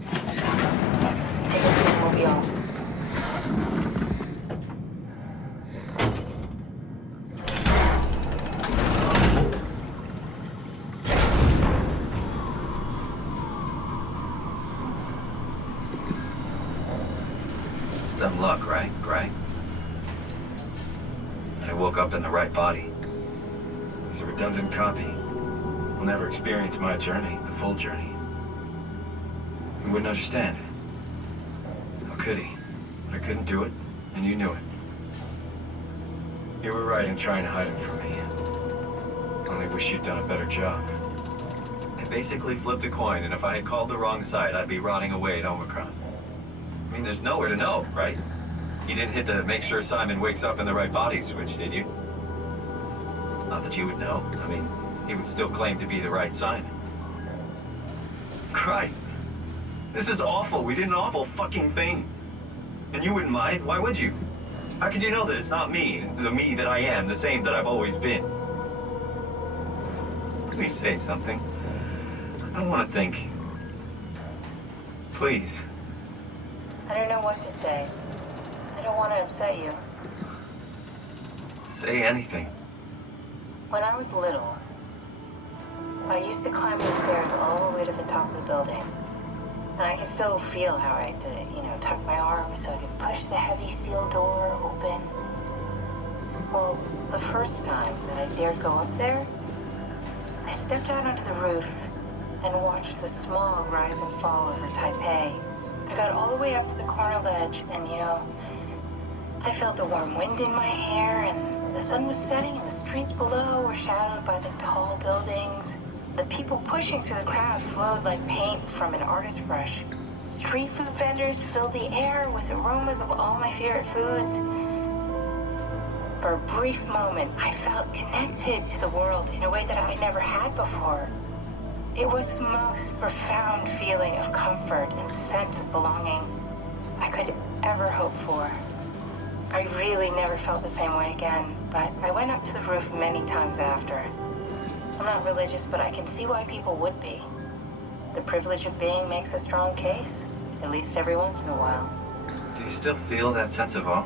Take a seat and we'll be off. It's dumb luck, right? I woke up in the right body. He's a redundant copy. He'll never experience my journey, the full journey. He wouldn't understand. How could he? But I couldn't do it, and you knew it. You were right in trying to hide him from me. Only wish you'd done a better job. I basically flipped a coin, and if I had called the wrong side, I'd be rotting away at Omicron. I mean, there's nowhere to know, right? You didn't hit the make sure Simon wakes up in the right body switch, did you? Not that you would know. I mean, he would still claim to be the right Simon. Christ. This is awful. We did an awful fucking thing. And you wouldn't mind? Why would you? How could you know that it's not me, the me that I am, the same that I've always been? Please say something. I don't want to think. Please. I don't know what to say. I don't want to upset you. Say anything. When I was little, I used to climb the stairs all the way to the top of the building. And I can still feel how I had to, tuck my arms so I could push the heavy steel door open. Well, the first time that I dared go up there, I stepped out onto the roof and watched the smog rise and fall over Taipei. I got all the way up to the corner ledge and, I felt the warm wind in my hair and the sun was setting and the streets below were shadowed by the tall buildings. The people pushing through the crowd flowed like paint from an artist's brush. Street food vendors filled the air with aromas of all my favorite foods. For a brief moment, I felt connected to the world in a way that I never had before. It was the most profound feeling of comfort and sense of belonging I could ever hope for. I really never felt the same way again, but I went up to the roof many times after. I'm not religious, but I can see why people would be. The privilege of being makes a strong case, at least every once in a while. Do you still feel that sense of awe?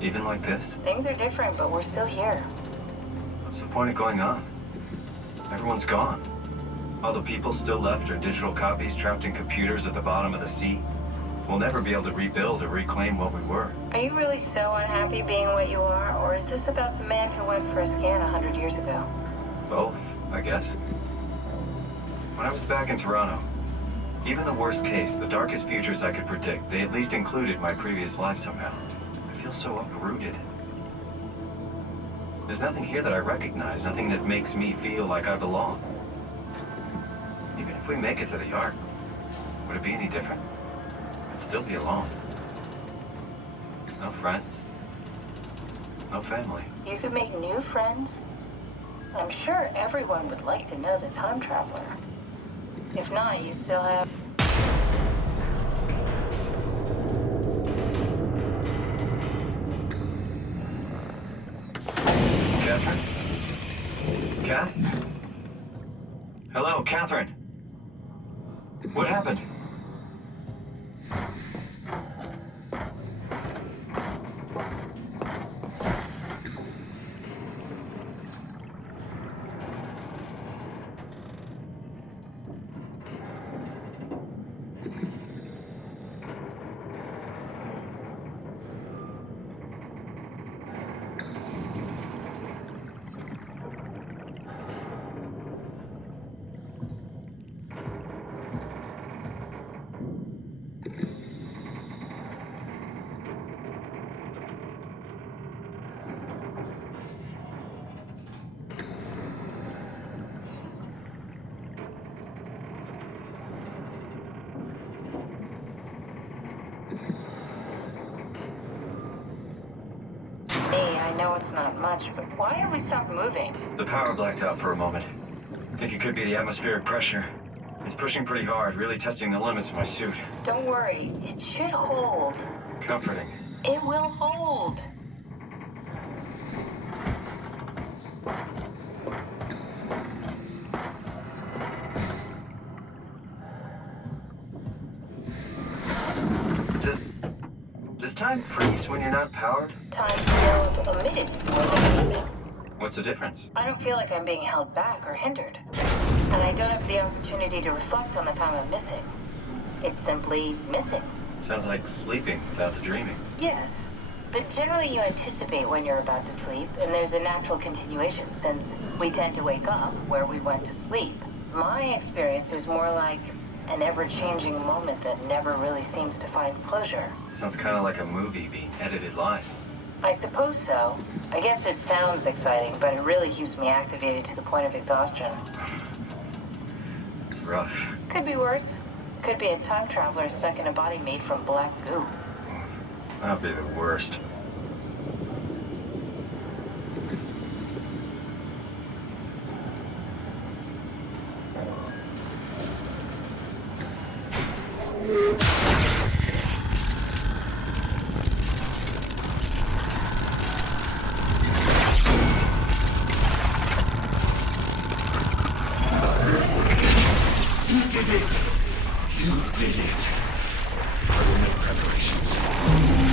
Even like this? Things are different, but we're still here. What's the point of going on? Everyone's gone. All the people still left are digital copies trapped in computers at the bottom of the sea. We'll never be able to rebuild or reclaim what we were. Are you really so unhappy being what you are, or is this about the man who went for a scan 100 years ago? Both, I guess. When I was back in Toronto, even the worst case, the darkest futures I could predict, they at least included my previous life somehow. I feel so uprooted. There's nothing here that I recognize, nothing that makes me feel like I belong. Even if we make it to the Ark, would it be any different? I'd still be alone. No friends. No family. You could make new friends. I'm sure everyone would like to know the time traveler. If not, you still have... Catherine? Kath? Hello, Catherine. What happened? I know it's not much, but why have we stopped moving? The power blacked out for a moment. I think it could be the atmospheric pressure. It's pushing pretty hard, really testing the limits of my suit. Don't worry, it should hold. Comforting. It will hold. time freeze when you're not powered? Time feels omitted more than movement. What's the difference? I don't feel like I'm being held back or hindered. And I don't have the opportunity to reflect on the time I'm missing. It's simply missing. Sounds like sleeping without the dreaming. Yes. But generally you anticipate when you're about to sleep, and there's a natural continuation since we tend to wake up where we went to sleep. My experience is more like an ever-changing moment that never really seems to find closure. Sounds kind of like a movie being edited live. I suppose so. I guess it sounds exciting, but it really keeps me activated to the point of exhaustion. It's rough. Could be worse. Could be a time traveler stuck in a body made from black goo. That'd be the worst. You did it! You did it! I will make preparations.